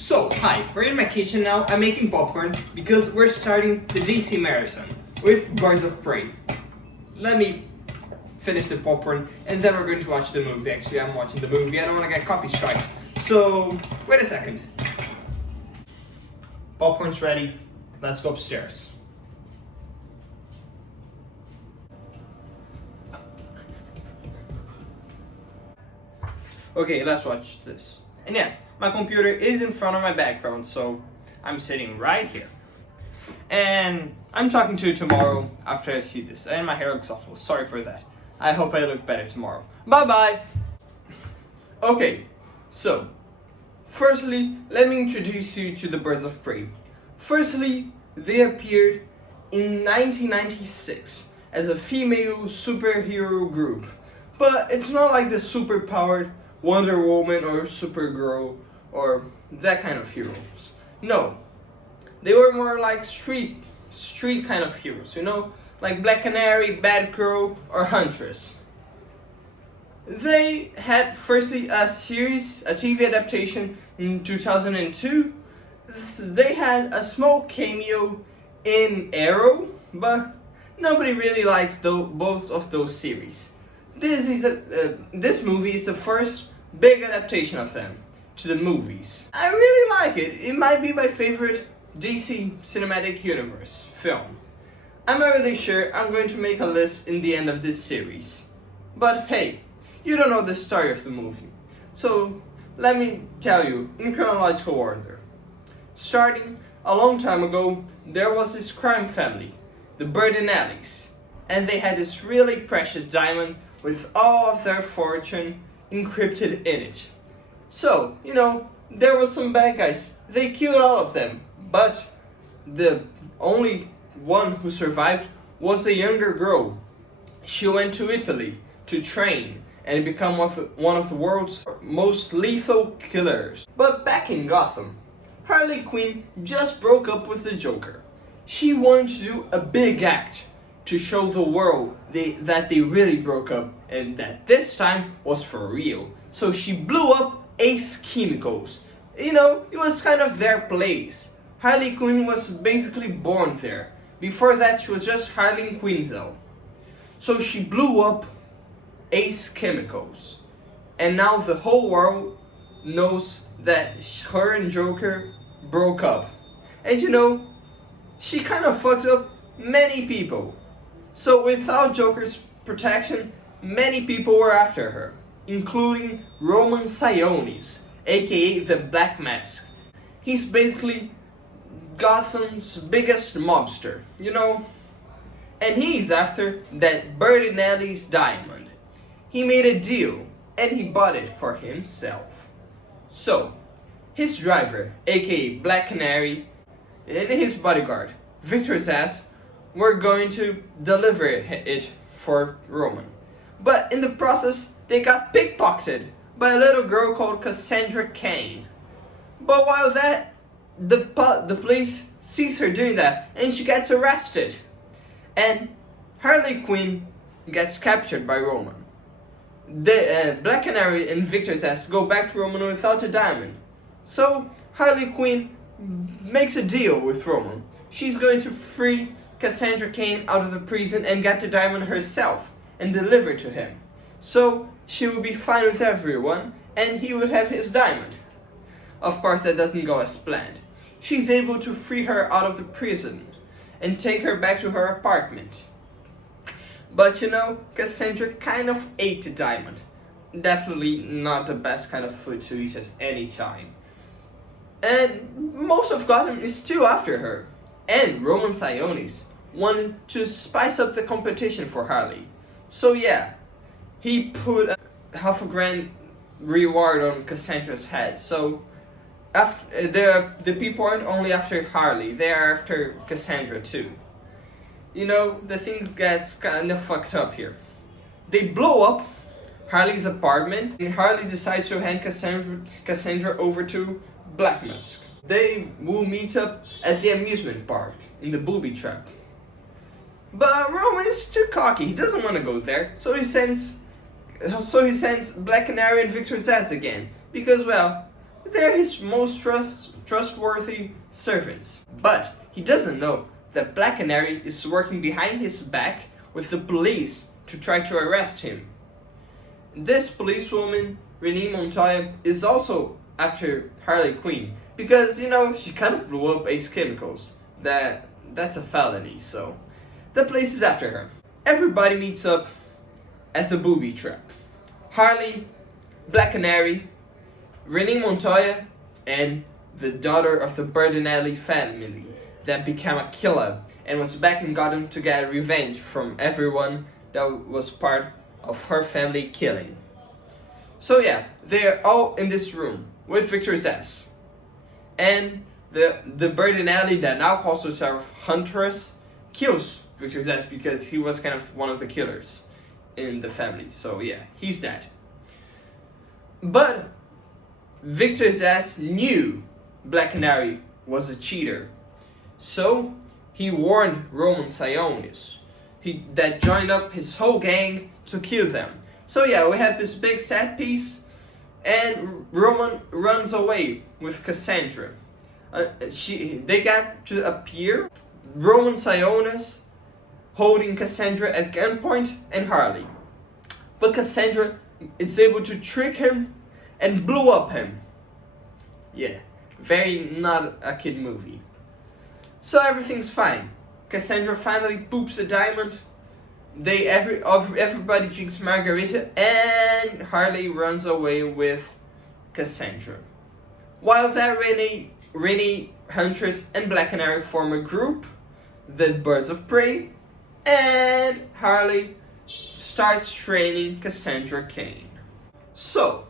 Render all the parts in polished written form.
So, hi, we're in my kitchen now. I'm making popcorn because we're starting the DC Marathon with Birds of Prey. Let me finish the popcorn and then we're going to watch the movie. Actually, I'm watching the movie. I don't want to get copy strike. So, wait a second. Popcorn's ready. Let's go upstairs. Okay, let's watch this. And yes, my computer is in front of my background, so I'm sitting right here. And I'm talking to you tomorrow after I see this. And my hair looks awful. Sorry for that. I hope I look better tomorrow. Bye-bye! Okay, so, firstly, let me introduce you to the Birds of Prey. Firstly, they appeared in 1996 as a female superhero group. But it's not like the superpowered Wonder Woman or Supergirl or that kind of heroes. No, they were more like street kind of heroes, you know, like Black Canary, Batgirl, or Huntress. They had firstly a series, a TV adaptation in 2002. They had a small cameo in Arrow, but nobody really likes both of those series. This movie is the first big adaptation of them to the movies. I really like it. It might be my favorite DC Cinematic Universe film. I'm not really sure. I'm going to make a list in the end of this series. But hey, you don't know the story of the movie. So let me tell you in chronological order. Starting a long time ago, there was this crime family, the Bertinellis, and they had this really precious diamond with all of their fortune encrypted in it. So, you know, there were some bad guys. They killed all of them, but the only one who survived was a younger girl. She went to Italy to train and become one of the world's most lethal killers. But back in Gotham, Harley Quinn just broke up with the Joker. She wanted to do a big act to show the world that they really broke up and that this time was for real. So she blew up Ace Chemicals. You know, it was kind of their place. Harley Quinn was basically born there. Before that, she was just Harley Quinzel. So she blew up Ace Chemicals. And now the whole world knows that her and Joker broke up. And you know, she kind of fucked up many people. So without Joker's protection, many people were after her, including Roman Sionis, aka the Black Mask. He's basically Gotham's biggest mobster, you know? And he's after that Bertinelli's diamond. He made a deal, and he bought it for himself. So, his driver, aka Black Canary, and his bodyguard, Victor's ass, were going to deliver it for Roman. But in the process, they got pickpocketed by a little girl called Cassandra Cain. But while that, the police sees her doing that and she gets arrested. And Harley Quinn gets captured by Roman. The Black Canary and Victor's ass go back to Roman without a diamond. So Harley Quinn makes a deal with Roman. She's going to free Cassandra Cain out of the prison and get the diamond herself and deliver it to him. So she would be fine with everyone and he would have his diamond. Of course, that doesn't go as planned. She's able to free her out of the prison and take her back to her apartment. But you know, Cassandra kind of ate the diamond. Definitely not the best kind of food to eat at any time. And most of Gotham is still after her. And Roman Sionis wanted to spice up the competition for Harley. So yeah, he put a $500,000 reward on Cassandra's head. So the people aren't only after Harley, they are after Cassandra too. You know, the thing gets kind of fucked up here. They blow up Harley's apartment and Harley decides to hand Cassandra over to Black Mask. They will meet up at the amusement park in the booby trap. But Roman is too cocky, he doesn't want to go there, so he sends Black Canary and Victor's ass again. Because, well, they're his most trustworthy servants. But he doesn't know that Black Canary is working behind his back with the police to try to arrest him. This policewoman, Renee Montoya, is also after Harley Quinn because, she kind of blew up Ace Chemicals. That's a felony, so the police is after her. Everybody meets up at the booby trap. Harley, Black Canary, Renee Montoya, and the daughter of the Bertinelli family that became a killer and was back in Gotham to get revenge from everyone that was part of her family killing. So yeah, they're all in this room with Victor Zsasz. And the Bertinelli that now calls herself Huntress kills Victor Zsasz because he was kind of one of the killers in the family. So yeah, he's dead. But Victor Zsasz knew Black Canary was a cheater. So he warned Roman Sionis that joined up his whole gang to kill them. So yeah, we have this big set piece, and Roman runs away with Cassandra. They got to appear, Roman Sionis holding Cassandra at gunpoint and Harley. But Cassandra is able to trick him and blow up him. Yeah, very not a kid movie. So everything's fine. Cassandra finally poops a diamond. Everybody drinks margarita, and Harley runs away with Cassandra. While that, Renee, Huntress, and Black Canary form a group, the Birds of Prey, and Harley starts training Cassandra Cain. So,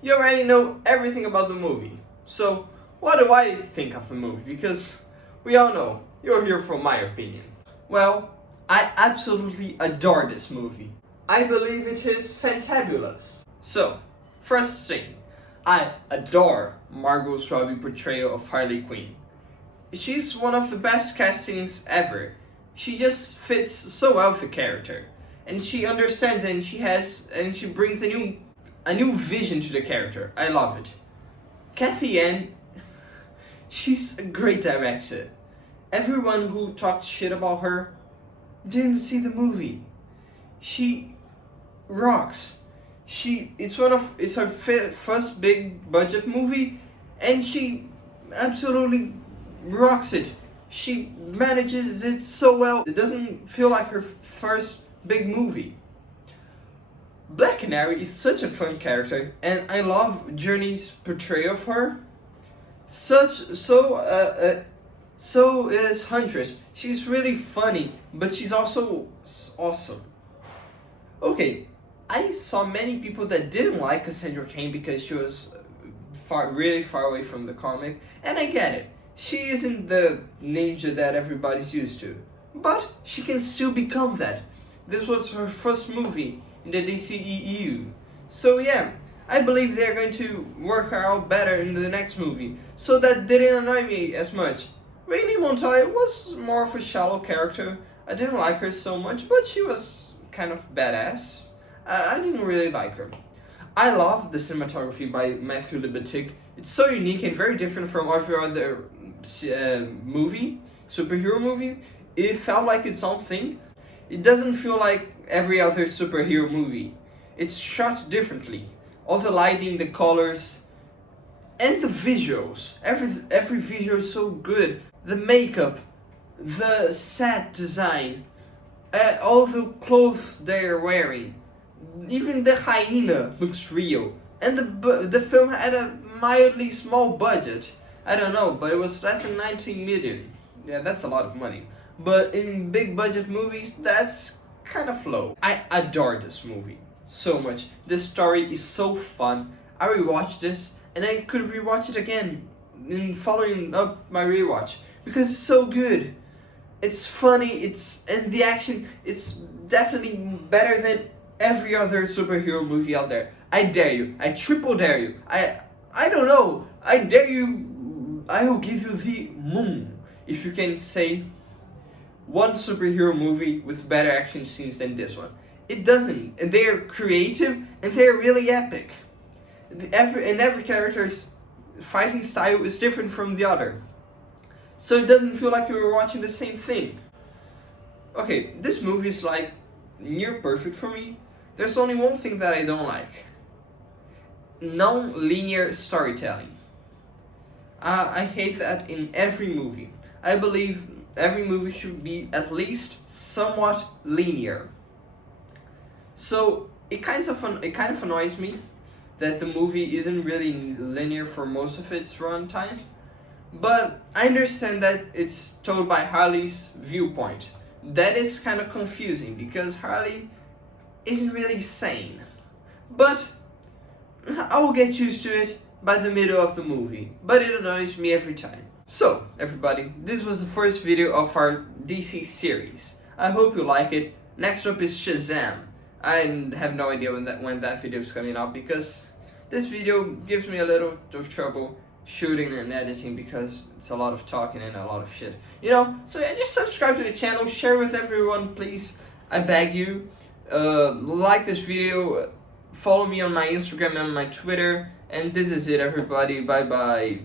you already know everything about the movie. So, what do I think of the movie? Because we all know, you're here for my opinion. Well, I absolutely adore this movie. I believe it is fantabulous. So, first thing, I adore Margot Robbie's portrayal of Harley Quinn. She's one of the best castings ever. She just fits so well with the character. And she understands and she brings a new vision to the character. I love it. Kathy Ann, she's a great director. Everyone who talked shit about her didn't see the movie. She rocks. It's her first big budget movie, and she absolutely rocks it. She manages it so well. It doesn't feel like her first big movie. Black Canary is such a fun character, and I love Journey's portrayal of her. So is Huntress. She's really funny, but she's also awesome. Okay, I saw many people that didn't like Cassandra Cain because she was really far away from the comic, and I get it. She isn't the ninja that everybody's used to, but she can still become that. This was her first movie in the DCEU. So yeah, I believe they're going to work her out better in the next movie, so that didn't annoy me as much. Renee Montoya was more of a shallow character. I didn't like her so much, but she was kind of badass. I didn't really like her. I love the cinematography by Matthew Libatic. It's so unique and very different from every other superhero movie. It felt like its own thing. It doesn't feel like every other superhero movie. It's shot differently. All the lighting, the colors, and the visuals. Every visual is so good. The makeup, the set design, all the clothes they're wearing. Even the hyena looks real. And the film had a mildly small budget. I don't know, but it was less than 19 million. Yeah, that's a lot of money. But in big budget movies, that's kind of low. I adore this movie so much. This story is so fun. I rewatched this, and I could rewatch it again in following up my rewatch because it's so good. It's funny. And the action. It's definitely better than every other superhero movie out there. I dare you. I triple dare you. I don't know. I dare you. I will give you the moon if you can say one superhero movie with better action scenes than this one. It doesn't. They're creative and they're really epic. Every character is fighting style is different from the other. So it doesn't feel like you're watching the same thing. Okay, this movie is like near perfect for me. There's only one thing that I don't like. Non-linear storytelling. I hate that in every movie. I believe every movie should be at least somewhat linear. So it kind of annoys me that the movie isn't really linear for most of its runtime. But I understand that it's told by Harley's viewpoint. That is kind of confusing because Harley isn't really sane. But I will get used to it by the middle of the movie. But it annoys me every time. So, everybody, this was the first video of our DC series. I hope you like it. Next up is Shazam. I have no idea when that video is coming out because this video gives me a little of trouble shooting and editing because it's a lot of talking and a lot of shit. You know, so yeah, just subscribe to the channel, share with everyone, please. I beg you. Like this video, follow me on my Instagram and my Twitter. And this is it, everybody. Bye bye.